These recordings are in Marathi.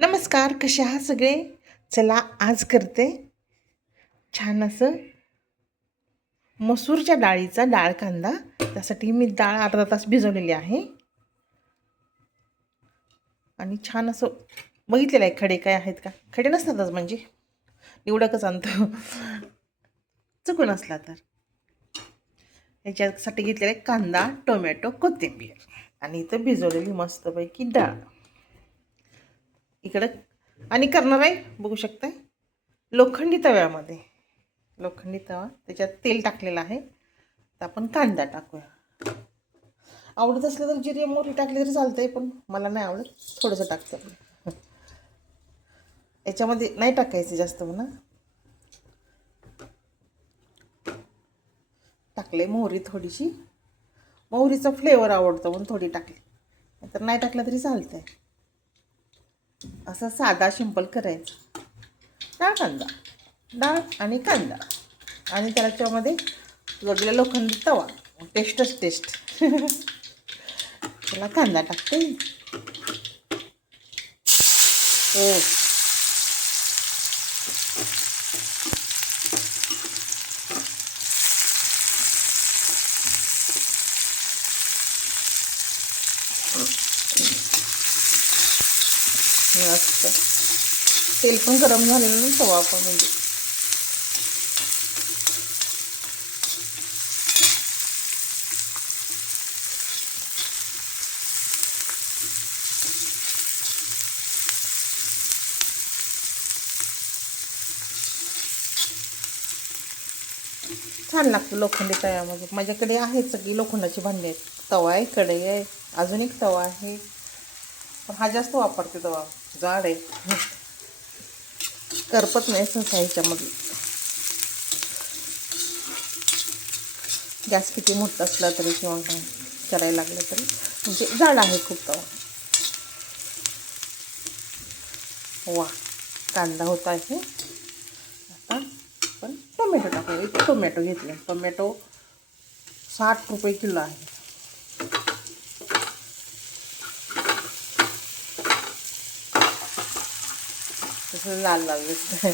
नमस्कार, कसे आहात सगळे? चला आज करते छान असं मसूरच्या डाळीचा डाळ कांदा. त्यासाठी मी डाळ अर्धा तास भिजवलेली आहे आणि छान असं बघितलेलं आहे खडे काय आहेत का. खडे नसतातच म्हणजे निवडकच आणतो चुकून असला तर. याच्यासाठी घेतलेला आहे कांदा, टोमॅटो, कोथिंबीर आणि इथं भिजवलेली मस्तपैकी डाळ इकडं. आणि करणार आहे बघू शकताय लोखंडी तव्यामध्ये. लोखंडी तवा, त्याच्यात तेल टाकलेलं आहे. तर आपण कांदा टाकूया. आवडत असलं तर जिरे मोहरी टाकली तरी चालतंय, पण मला नाही आवडत, थोडंसं टाकतं. याच्यामध्ये नाही टाकायचं जास्त म्हणा. टाकले मोहरी थोडीशी, मोहरीचा फ्लेवर आवडतो म्हणून थोडी टाकली, तर नाही टाकलं तरी चालतंय. असं साधा सिंपल करायचं. डाळ कांदा, डाळ आणि कांदा आणि त्याच्यामध्ये जोडलेला लोखंडी तवा. टेस्टच टेस्ट. त्याला कांदा टाकते. हो, मस्त. तेल पण गरम झालेलं नाही, तवा पण म्हणजे छान लागतं लोखंडी तव्यामध्ये. माझ्याकडे आहेत सगळी लोखंडाची भांडी आहेत. तवा आहे, कढई आहे, अजून एक तवा आहे, पण हा जास्त वापरते तवा. जाड आहे, करपत नाही सहसा ह्याच्यामध्ये. गॅस किती मोठा असला तरी किंवा काय करायला लागलं तरी म्हणजे जाड आहे खूप तवा. वा, कांदा होता आहे. आता आपण टोमॅटो टाकूया. एक टोमॅटो घेतले. टोमॅटो 60 रुपये किलो आहे. तसं लाल लाल दिसतं.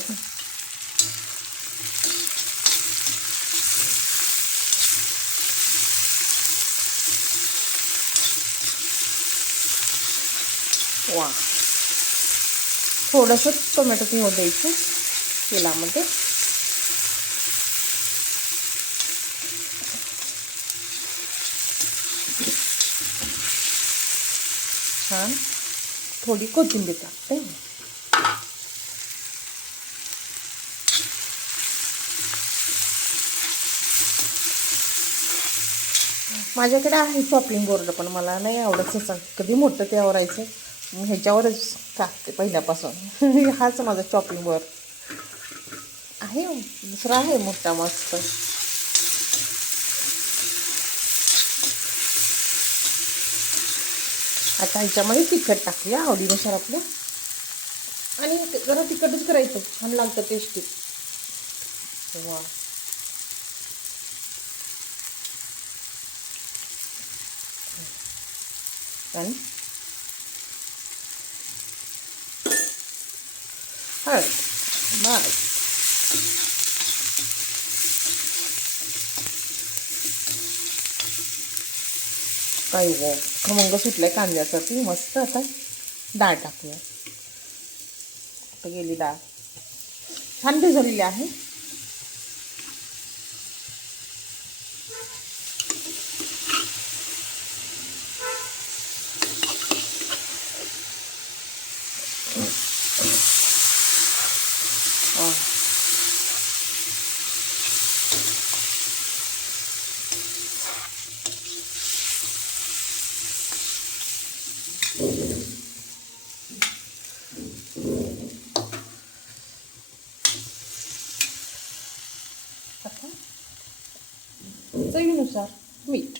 वा, थोडंसं टोमॅटो पिळून द्यायचं तेलामध्ये. छान थोडी कोथिंबीर टाकते. माझ्याकडे आहे चॉपिंग बोर्ड, पण मला नाही आवडत तसं. कधी मोठं ते आवरायचं, मग ह्याच्यावरच टाकते पहिल्यापासून. हाच माझा चॉपिंग बोर्ड आहे. दुसरा आहे मोठा मस्त. आता ह्याच्यामध्ये तिखट टाकूया आवडीनुसार आपल्या. आणि जरा तिखटच करायचं, छान लागतं टेस्टी. वा, आणि हळद. बस, काही हो खमंग सुटलाय कांद्याचा ती मस्त. आता डाळ टाकूया. आता गेली डाळ, छान भिजवलेली आहे. आता चवीनुसार मीठ.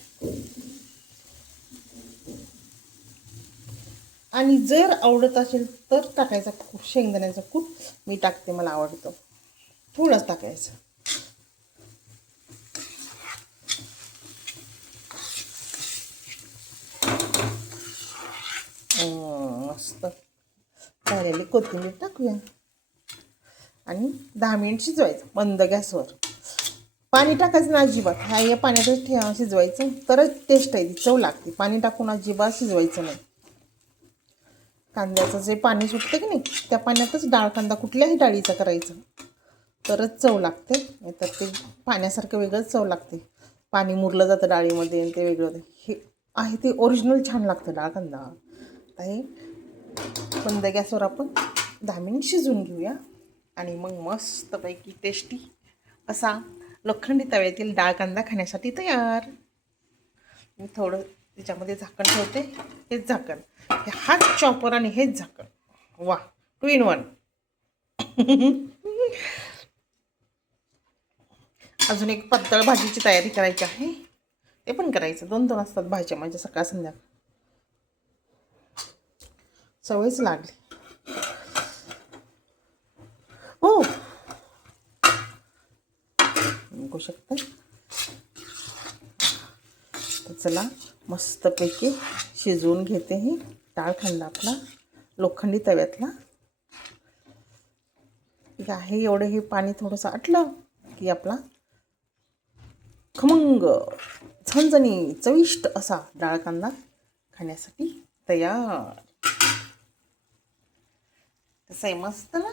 आणि जर आवडत असेल तर टाकायचा शेंगदाण्याचा कूट. मी टाकते, मला आवडतं. थोडंच टाकायचं. मस्त. राहिलेली कोथिंबीर टाकूया आणि 10 मिनिट शिजवायचं मंद गॅसवर. पाणी टाकायचं ना अजिबात, या पाण्यातच शिजवायचं, तरच टेस्ट आहे, ती चव लागते. पाणी टाकून अजिबात शिजवायचं नाही. कांद्याचं जे पाणी सुटतं की नाही, त्या पाण्यातच डाळ कांदा कुठल्याही डाळीचा करायचं, तरच चव लागते. नाहीतर ते पाण्यासारखं वेगळंच चव लागते. पाणी मुरलं जातं डाळीमध्ये आणि ते वेगळं. हे आहे ते ओरिजिनल छान लागतं डाळ कांदा. आता हे मंद गॅसवर आपण 10 मिनिट शिजवून घेऊया आणि मग मस्तपैकी टेस्टी असा लोखंडी तव्यातील डाळ कांदा खाण्यासाठी तयार. मी थोडं त्याच्यामध्ये झाकण ठेवते. हेच झाकण, हाच चॉपर आणि हेच झाकण. वा, 2 in 1. अजून एक पातळ भाजीची तयारी करायची आहे, ते पण करायचं. 2 असतात भाज्या माझ्या, सकाळ संध्याकाळ. सवयच लागली हो, बघू शकता. तर चला मस्तपैकी शिजवून घेते ही डाळ कांदा आपला लोखंडी तव्यातला. आहे एवढं हे पाणी थोडंसं आटलं की आपला खमंग झणझणी चविष्ट असा डाळ कांदा खाण्यासाठी तयार. तसं आहे मस्त ना.